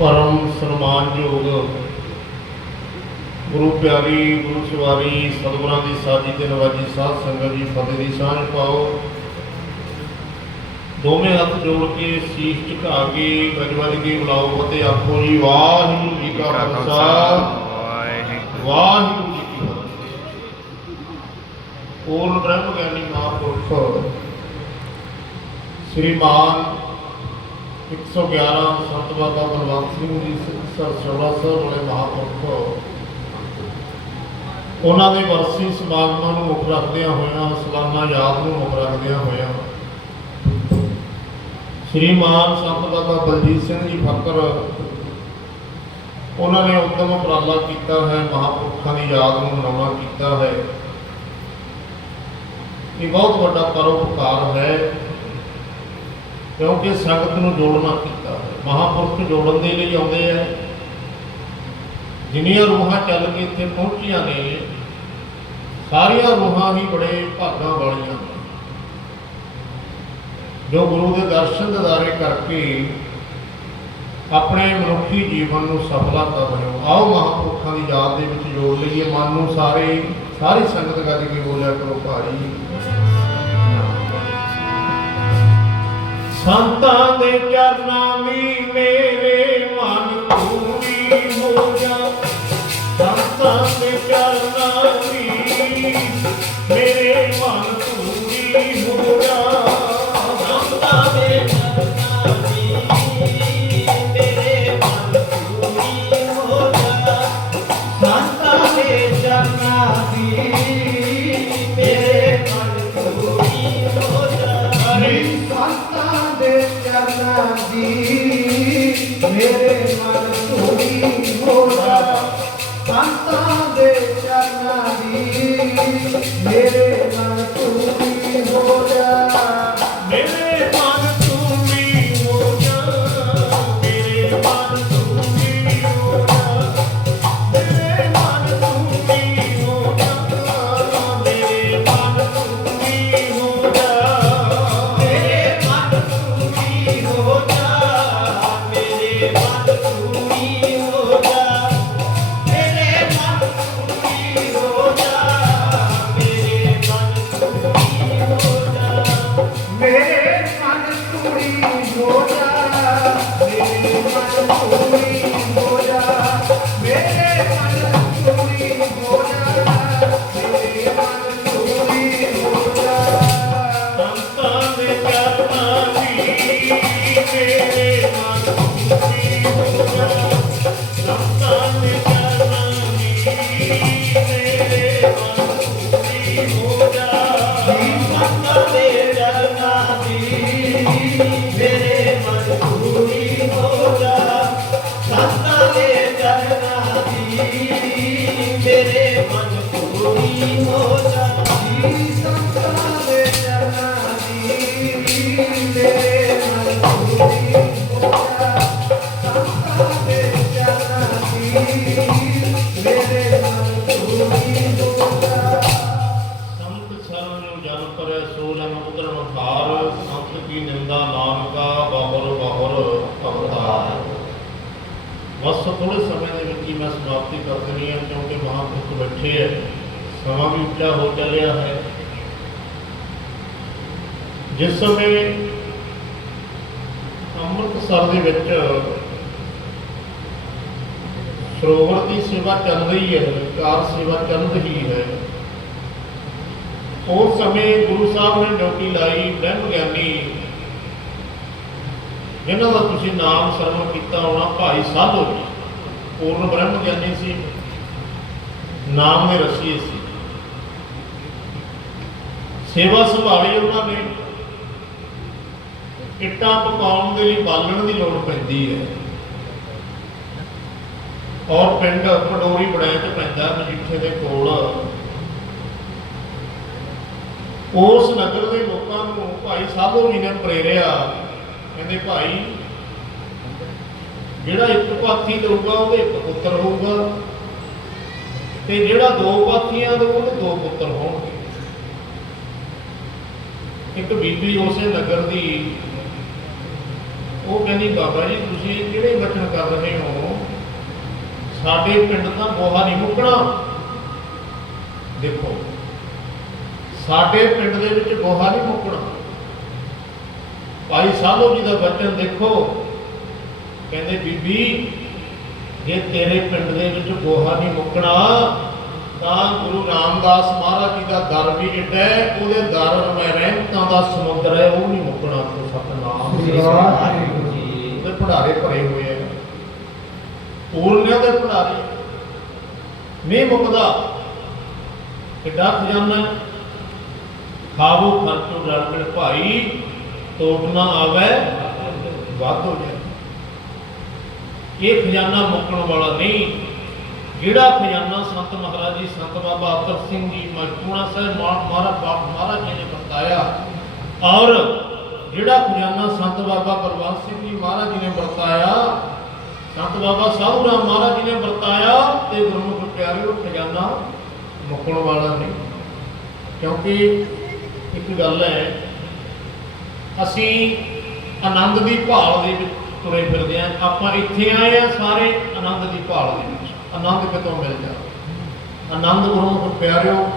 ਪਰਮ ਸਨਮਾਨਯੋਗ ਗੁਰੂ ਪਿਆਰੀ ਗੁਰੂ ਸਵਾਰੀ ਸਤਿਗੁਰਾਂ ਦੀ ਸਾਜੀ ਤੇ ਨਵਾਜੀ ਸਾਧ ਸੰਗਤ ਜੀ ਫਤਿਹ ਦੀ ਸਾਂਝ ਪਾਓ। ਦੋਵੇਂ ਹੱਥ ਜੋੜ ਕੇ ਸੀਸ ਝੁਕਾ ਕੇ ਗਜਵਜ ਕੇ ਬੁਲਾਓ ਫਤਿਹ ਆਖੋ ਜੀ ਵਾਹਿਗੁਰੂ ਜੀ ਕਾ ਖਾਲਸਾ। ਵਾਹਿਗੁਰੂ ਵਾਹਿਗੁਰੂ ਜੀ ਕੀ ਫਤਿਹ। ਪੂਰਨ ਬ੍ਰਹਮ ਗਿਆਨੀ ਮਹਾਂਪੁਰਖ ਸ੍ਰੀਮਾਨ 111 ਸੰਤ ਬਾਬਾ ਬਲਵੰਤ ਸਿੰਘ ਜੀ ਸਰ ਸੋਲਾ ਸਰ ਵਾਲੇ ਮਹਾਂਪੁਰਖ। ਉਹਨਾਂ ਦੇ ਵਰਸੀ ਸਮਾਗਮਾਂ ਨੂੰ ਮੁੱਖ ਰੱਖਦਿਆਂ ਹੋਇਆਂ, ਸਲਾਨਾ ਯਾਦ ਨੂੰ ਮੁੱਖ ਰੱਖਦਿਆਂ ਹੋਇਆਂ ਸ੍ਰੀਮਾਨ ਸੰਤ ਬਾਬਾ ਬਲਜੀਤ ਸਿੰਘ ਜੀ ਫਕਰ, ਉਹਨਾਂ ਨੇ ਉਦਮ ਉਪਰਾਲਾ ਕੀਤਾ ਹੈ, ਮਹਾਂਪੁਰਖਾਂ ਦੀ ਯਾਦ ਨੂੰ ਮਨਾਉਣਾ ਕੀਤਾ ਹੈ। ਇਹ ਬਹੁਤ ਵੱਡਾ ਪਰਉਪਕਾਰ ਹੈ। ਕਿਉਂਕਿ ਸੰਗਤ ਨੂੰ ਜੋੜਨਾ ਕੀਤਾ ਹੈ ਮਹਾਂਪੁਰਖ ਜੋੜਨ ਦੇ ਲਈ ਆਉਂਦੇ ਆ। ਜਿੰਨੀਆਂ ਰੂਹਾਂ ਚੱਲ ਕੇ ਇੱਥੇ ਪਹੁੰਚੀਆਂ ਨੇ, ਸਾਰੀਆਂ ਰੂਹਾਂ ਹੀ ਬੜੇ ਭਾਗਾਂ ਵਾਲੀਆਂ ਜੋ ਗੁਰੂ ਦੇ ਦਰਸ਼ਨ ਦਿਦਾਰੇ ਕਰਕੇ ਆਪਣੇ ਮਨੁੱਖੀ ਜੀਵਨ ਨੂੰ ਸਫਲਤਾ ਬਣਾਓ ਆਓ ਮਹਾਂਪੁਰਖਾਂ ਦੀ ਯਾਦ ਦੇ ਵਿੱਚ ਜੋੜ ਲਈਏ। ਮਨ ਨੂੰ ਸਾਰੇ, ਸਾਰੀ ਸੰਗਤ ਗੱਜ ਕੇ ਬੋਲਿਆ ਕਰੋ ਭਾਰੀ ਸੰਤਾਂ ਦੇ ਚਰਨਾਂ ਵੀ ਮੇਰੇ ਮਨ ਪੂਰੀ ਹੋ ਜਾ। ਸੰਤਾਂ ਦੇ ਚਰਨਾਂ Meu ਉੱਚਾ ਹੋ ਚੱਲਿਆ ਹੈ। ਜਿਸ ਸਮੇਂ ਅੰਮ੍ਰਿਤਸਰ ਦੇ ਵਿੱਚ ਸਰੋਵਰ ਦੀ ਸੇਵਾ ਚੱਲ ਰਹੀ ਹੈ ਕਾਰ ਸੇਵਾ ਚੱਲ ਰਹੀ ਹੈ, ਉਸ ਸਮੇਂ ਗੁਰੂ ਸਾਹਿਬ ਨੇ ਡਿਊਟੀ ਲਾਈ ਬ੍ਰਹਮ ਗਿਆਨੀ, ਜਿਨ੍ਹਾਂ ਦਾ ਤੁਸੀਂ ਨਾਮ ਸਰਵਣ ਕੀਤਾ ਹੋਣਾ ਭਾਈ ਸਾਧੂ ਜੀ। ਪੂਰਨ ਬ੍ਰਹਮ ਗਿਆਨੀ ਸੀ। ਨਾਮ ਦੇ ਰਸੀਏ ਸੀ। ਸੇਵਾ ਸੰਭਾਲੀ ਉਹਨਾਂ ਨੇ ਇੱਟਾਂ ਪਕਾਉਣ ਦੇ ਲਈ ਬਾਲਣ ਦੀ ਲੋੜ ਪੈਂਦੀ ਹੈ। ਔਰ ਪਿੰਡ ਪਡੋਰੀ ਬੜੈਚ ਪੈਂਦਾ ਮਜੀਠੇ ਦੇ ਕੋਲ। ਉਸ ਨਗਰ ਦੇ ਲੋਕਾਂ ਨੂੰ ਭਾਈ ਸਾਧੂ ਜੀ ਨੇ ਪ੍ਰੇਰਿਆ। ਕਹਿੰਦੇ ਭਾਈ, ਜਿਹੜਾ ਇੱਕ ਪਾਥੀ ਦਊਗਾ ਉਹਦੇ ਇੱਕ ਪੁੱਤਰ ਹੋਊਗਾ ਤੇ ਜਿਹੜਾ ਦੋ ਪਾਥੀਆਂ ਦਊ ਉਹਦੇ ਦੋ ਪੁੱਤਰ ਹੋਣਗੇ। ਇੱਕ ਬੀਬੀ ਉਸੇ ਨਗਰ ਦੀ। ਉਹ ਕਹਿੰਦੀ, ਬਾਬਾ ਜੀ, ਤੁਸੀਂ ਕਿਹੜੇ ਬਚਨ ਕਰ ਰਹੇ ਹੋ? ਸਾਡੇ ਪਿੰਡ ਤਾਂ ਗੋਹਾ ਨਹੀਂ ਮੁੱਕਣਾ। ਦੇਖੋ, ਸਾਡੇ ਪਿੰਡ ਦੇ ਵਿੱਚ ਗੋਹਾ ਨਹੀਂ ਮੁੱਕਣਾ। ਭਾਈ ਸਾਲੋ ਜੀ ਦਾ ਬਚਨ ਦੇਖੋ। ਕਹਿੰਦੇ, ਬੀਬੀ, ਜੇ ਤੇਰੇ ਪਿੰਡ ਦੇ ਵਿੱਚ ਗੋਹਾ ਨਹੀਂ ਮੁੱਕਣਾ ਤਾਂ ਗੁਰੂ ਰਾਮਦਾਸ ਮਹਾਰਾਜ ਜੀ ਦਾ ਦਰ ਵੀ ਏਡਾ ਹੈ ਉਹਦੇ ਦਰ ਮੈਂ ਰਹਿਮਤਾਂ ਦਾ ਸਮੁੰਦਰ ਹੈ ਉਹ ਨਹੀਂ ਮੁੱਕਣਾ ਤੇ ਸਤਨਾਮ। ਜੀ। ਉਹਦੇ ਭੰਡਾਰੇ ਭਰੇ ਹੋਏ ਆ। ਪੂਰਨਿਆਂ ਦੇ ਭੰਡਾਰੇ। ਨਹੀਂ ਮੁੱਕਦਾ। ਕਿੱਡਾ ਖਜ਼ਾਨਾ ਹੈ। ਖਾਵੋ ਖਰਚੋ ਰਲ ਮਿਲ ਭਾਈ ਤੋਟ ਨਾ ਆਵੇ ਵੱਧ ਹੋ ਜਾਏ। ਇਹ ਖਜ਼ਾਨਾ ਮੁੱਕਣ ਵਾਲਾ ਨਹੀਂ। ਜਿਹੜਾ ਖਜ਼ਾਨਾ ਸੰਤ ਮਹਾਰਾਜ ਜੀ, ਸੰਤ ਬਾਬਾ ਅਤਰ ਸਿੰਘ ਜੀ ਮਜਪੂਣਾ ਸਾਹਿਬ ਮਹਾ- ਮਹਾਰਾਜ, ਬਾਪ ਮਹਾਰਾਜ ਜੀ ਨੇ ਵਰਤਾਇਆ ਔਰ ਜਿਹੜਾ ਖਜ਼ਾਨਾ ਸੰਤ ਬਾਬਾ ਬਲਵੰਤ ਸਿੰਘ ਜੀ ਮਹਾਰਾਜ ਜੀ ਨੇ ਵਰਤਾਇਆ, ਸੰਤ ਬਾਬਾ ਸਾਧੂ ਰਾਮ ਮਹਾਰਾਜ ਜੀ ਨੇ ਵਰਤਾਇਆ ਤੇ ਗੁਰਮੁਖ ਪਿਆਰਿਓ, ਖਜ਼ਾਨਾ ਮੁੱਕਣ ਵਾਲਾ ਨਹੀਂ। ਕਿਉਂਕਿ ਇੱਕ ਗੱਲ ਹੈ, ਅਸੀਂ ਆਨੰਦ ਦੀ ਭਾਲ ਦੇ ਵਿੱਚ ਤੁਰੇ ਫਿਰਦੇ ਆ ਆਪਾਂ ਇੱਥੇ ਆਏ ਆ ਸਾਰੇ ਆਨੰਦ ਦੀ ਭਾਲ ਦੇ ਵਿੱਚ। ਆਨੰਦ ਕਿਤੋਂ ਮਿਲ ਜਾ ਆਨੰਦ ਗੁਰਮੁਖ ਪਿਆਰਿਓ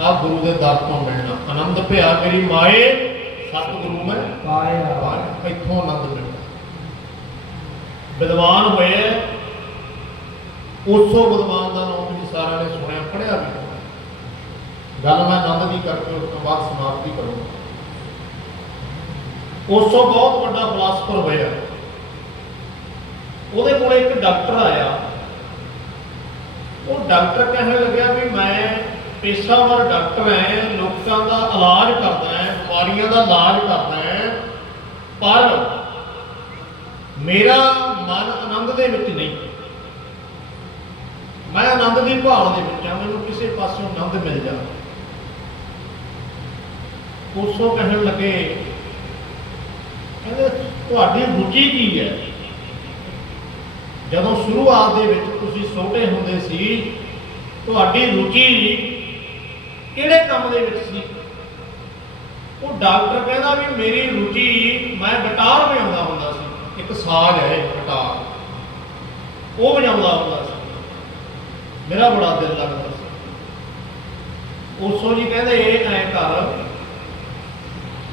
ਆ ਗੁਰੂ ਦੇ ਦਰ ਤੋਂ ਮਿਲਣਾ। ਆਨੰਦ ਭਿਆ ਮੇਰੀ ਮਾਏ ਸਤਿਗੁਰੂ ਮੈਂ ਪਾਇਆ। ਪਾਇਆ। ਇੱਥੋਂ ਆਨੰਦ ਮਿਲਦਾ। ਵਿਦਵਾਨ ਹੋਏ ਉਸੋ ਵਿਦਵਾਨ ਦਾ ਨਾਮ ਵੀ ਸਾਰਿਆਂ ਨੇ ਸੁਣਿਆ ਪੜਿਆ ਵੀ। ਗੱਲ ਮੈਂ ਆਨੰਦ ਦੀ ਕਰਕੇ ਉਸ ਤੋਂ ਬਾਅਦ ਸਮਾਪਤੀ ਕਰੂੰਗਾ। ਉਸੋ ਬਹੁਤ ਵੱਡਾ ਫਲਸਫਰ ਹੋਇਆ। ਉਹਦੇ ਕੋਲੇ ਇੱਕ ਡਾਕਟਰ ਆਇਆ। ਉਹ ਡਾਕਟਰ ਕਹਿਣ ਲੱਗਿਆ ਵੀ ਮੈਂ ਪੇਸ਼ਾਵਰ ਡਾਕਟਰ ਹਾਂ ਲੋਕਾਂ ਦਾ ਇਲਾਜ ਕਰਦਾ ਹਾਂ ਬਿਮਾਰੀਆਂ ਦਾ ਇਲਾਜ ਕਰਦਾ ਹਾਂ ਪਰ ਮੇਰਾ ਮਨ ਆਨੰਦ ਦੇ ਵਿੱਚ ਨਹੀਂ। ਮੈਂ ਆਨੰਦ ਦੀ ਭਾਲ ਦੇ ਵਿੱਚ ਹਾਂ ਮੈਨੂੰ ਕਿਸੇ ਪਾਸਿਓਂ ਆਨੰਦ ਮਿਲ ਜਾ ਉਸੋਂ ਕਹਿਣ ਲੱਗੇ, ਕਹਿੰਦੇ, ਤੁਹਾਡੀ ਰੁਚੀ ਕੀ ਹੈ ਜਦੋਂ ਸ਼ੁਰੂਆਤ ਦੇ ਵਿੱਚ ਤੁਸੀਂ ਛੋਟੇ ਹੁੰਦੇ ਸੀ, ਤੁਹਾਡੀ ਰੁਚੀ ਕਿਹੜੇ ਕੰਮ ਦੇ ਵਿੱਚ ਸੀ? ਉਹ ਡਾਕਟਰ ਕਹਿੰਦਾ ਵੀ ਮੇਰੀ ਰੁਚੀ ਮੈਂ ਗਿਟਾਰ ਵਜਾਉਂਦਾ ਹੁੰਦਾ ਸੀ। ਇੱਕ ਸਾਜ਼ ਹੈ ਗਿਟਾਰ ਉਹ ਵਜਾਉਂਦਾ ਹੁੰਦਾ ਸੀ। ਮੇਰਾ ਬੜਾ ਦਿਲ ਲੱਗਦਾ ਸੀ। ਉਸੋ ਜੀ ਕਹਿੰਦੇ, ਇਹ ਐ ਕਰ,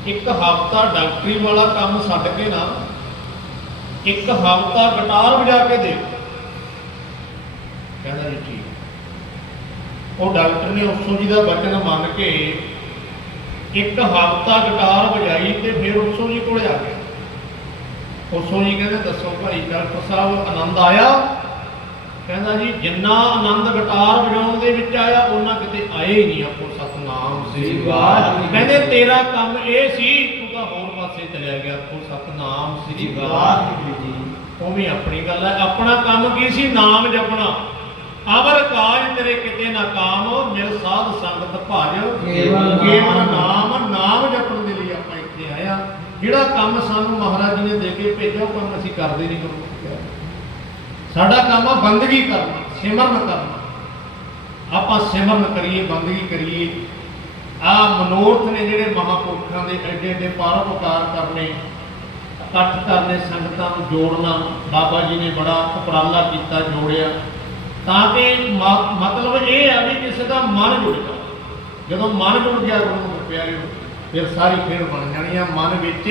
ਇੱਕ ਹਫਤਾ ਡਾਕਟਰੀ ਵਾਲਾ ਕੰਮ ਛੱਡ ਕੇ ਨਾ ਇੱਕ ਹਫਤਾ ਗਿਟਾਰ ਵਜਾ ਕੇ ਦੇਖ ਕਹਿੰਦਾ ਜੀ ਠੀਕ ਉਹ ਡਾਕਟਰ ਨੇ ਉਸੋਂ ਜੀ ਦਾ ਬਚਨ ਮੰਨ ਕੇ ਇੱਕ ਹਫਤਾ ਗਿਟਾਰ ਵਜਾਈ ਤੇ ਫਿਰ ਉਸੋਂ ਜੀ ਕੋਲ ਆ ਗਿਆ। ਉਸੋਂ ਜੀ ਕਹਿੰਦੇ ਦੱਸੋ ਭਾਈ ਡਾਕਟਰ ਸਾਹਿਬ ਆਨੰਦ ਆਇਆ? ਕਹਿੰਦਾ ਜੀ ਜਿੰਨਾ ਆਨੰਦ ਗਿਟਾਰ ਵਜਾਉਣ ਦੇ ਵਿੱਚ ਆਇਆ ਉਹਨਾਂ ਕਿਤੇ ਆਏ ਹੀ ਨਹੀਂ ਆਪੋ ਸਤਨਾਮ। ਸ੍ਰੀ ਵਾਹਿਗੁਰੂ ਕਹਿੰਦੇ ਤੇਰਾ ਕੰਮ ਇਹ ਸੀ ਪਾਸੇ ਚਲਿਆ ਗਿਆ ਆਪੋ ਸਤਨਾਮ ਸ੍ਰੀ ਵਾਹਿਗੁਰੂ ਜੀ। ਉਹ ਵੀ ਆਪਣੀ ਗੱਲ ਹੈ। ਆਪਣਾ ਕੰਮ ਕੀ ਸੀ? ਨਾਮ ਜਪਣਾ। ਅਵਰ ਕਾਜ ਤੇਰੇ ਕਿਤੇ ਨਾ ਕਾਮ ਮਿਲ ਸਾਧ ਸੰਗਤ ਭਜ। ਕੇਵਲ ਨਾਮ। ਨਾਮ ਜਪਣ ਦੇ ਲਈ ਆਪਾਂ ਇੱਥੇ ਆਏ ਆ ਜਿਹੜਾ ਕੰਮ ਸਾਨੂੰ ਮਹਾਰਾਜ ਜੀ ਨੇ ਦੇ ਕੇ ਭੇਜਿਆ ਉਹ ਕੰਮ ਅਸੀਂ ਕਰਦੇ ਨਹੀਂ ਕਰੋ ਸਾਡਾ ਕੰਮ ਆ ਬੰਦਗੀ ਕਰਨਾ ਸਿਮਰਨ ਕਰਨਾ। ਆਪਾਂ ਸਿਮਰਨ ਕਰੀਏ ਬੰਦਗੀ ਕਰੀਏ। ਆ ਮਨੋਰਥ ਨੇ ਜਿਹੜੇ ਮਹਾਪੁਰਖਾਂ ਦੇ ਐਡੇ ਐਡੇ ਪਰਉਪਕਾਰ ਕਰਨੇ ਇਕੱਠ ਕਰਨੇ ਸੰਗਤਾਂ ਨੂੰ ਜੋੜਨਾ ਬਾਬਾ ਜੀ ਨੇ ਬੜਾ ਉਪਰਾਲਾ ਕੀਤਾ ਜੋੜਿਆ। ਤਾਂ ਕਿ ਮਤਲਬ ਇਹ ਆ ਵੀ ਕਿਸੇ ਦਾ ਮਨ ਜੁੜ ਜਾ ਜਦੋਂ ਮਨ ਜੁੜ ਗਿਆ ਗੁਰੂ ਨੂੰ ਪਿਆਰਿਓ ਫਿਰ ਸਾਰੀ ਖੇਡ ਬਣ ਜਾਣੀ ਆ। ਮਨ ਵਿੱਚ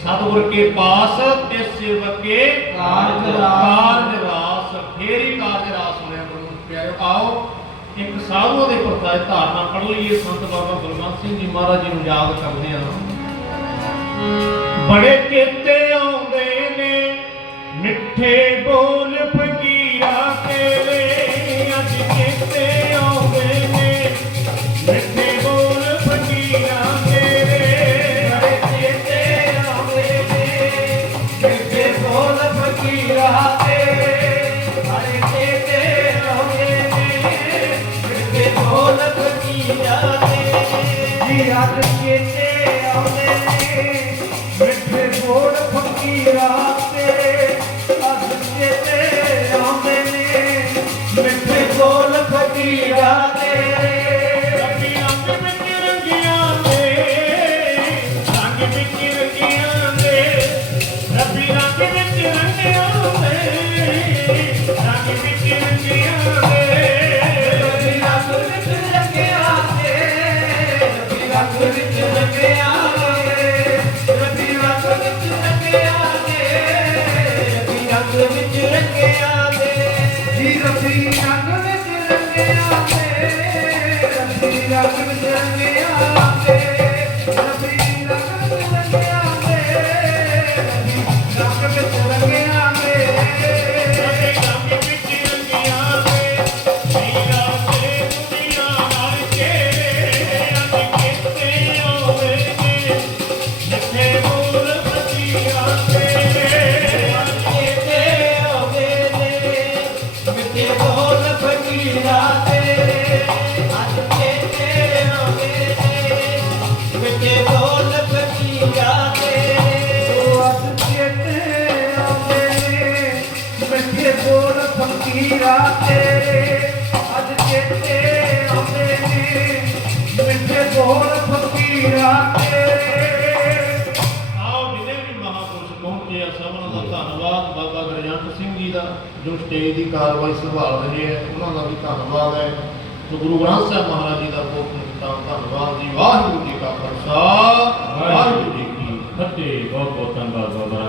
ਸਤਿਗੁਰ ਕੇ ਪਾਸ ਤੇ ਸੇਵਕ ਕੇ ਕਾਰਜ ਰਾਸ। ਕਾਰਜ ਰਾਸ ਫੇਰ ਕਾਰਜ ਰਾਸ ਗੁਰੂ ਨੂੰ ਪਿਆਰਿਓ। ਆਓ ਇੱਕ ਸਾਧੂਆਂ ਦੇ ਪ੍ਰਤਾਏ ਧਾਰਨਾ ਪੜ ਲਈਏ, ਸੰਤ ਬਾਬਾ ਬਲਵੰਤ ਸਿੰਘ ਜੀ ਮਹਾਰਾਜ ਜੀ ਨੂੰ ਯਾਦ ਕਰਦੇ ਆ ਬੜੇ ਚੇਤੇ ਆਉਂਦੇ ਨੇ, ਮਿੱਠੇ ਬੋਲ ਫਕੀਰਾ Ei. ਮਿੱਠੇ ਬੋਲ ਫਕੀਰਾਂ ਤੇਰੇ ਆਓ ਜਿੰਨੇ ਵੀ ਮਹਾਪੁਰਸ਼ ਪਹੁੰਚੇ ਆ ਸਭਨਾਂ ਦਾ ਧੰਨਵਾਦ। ਬਾਬਾ ਗਰਜੰਟ ਸਿੰਘ ਜੀ ਦਾ ਜੋ ਸਟੇਜ ਦੀ ਕਾਰਵਾਈ ਸੰਭਾਲ ਰਹੇ ਹੈ ਉਹਨਾਂ ਦਾ ਵੀ ਧੰਨਵਾਦ ਹੈ। ਜੋ ਗੁਰੂ ਗ੍ਰੰਥ ਸਾਹਿਬ ਮਹਾਰਾਜ ਜੀ ਦਾ ਬਹੁਤ ਬਹੁਤ ਧੰਨਵਾਦ ਜੀ। ਵਾਹਿਗੁਰੂ ਜੀ ਕਾ ਖਾਲਸਾ। ਵਾਹਿਗੁਰੂ ਜੀ ਕੀ ਫਤਿਹ। ਬਹੁਤ ਬਹੁਤ ਧੰਨਵਾਦ ਬਾਬਾ।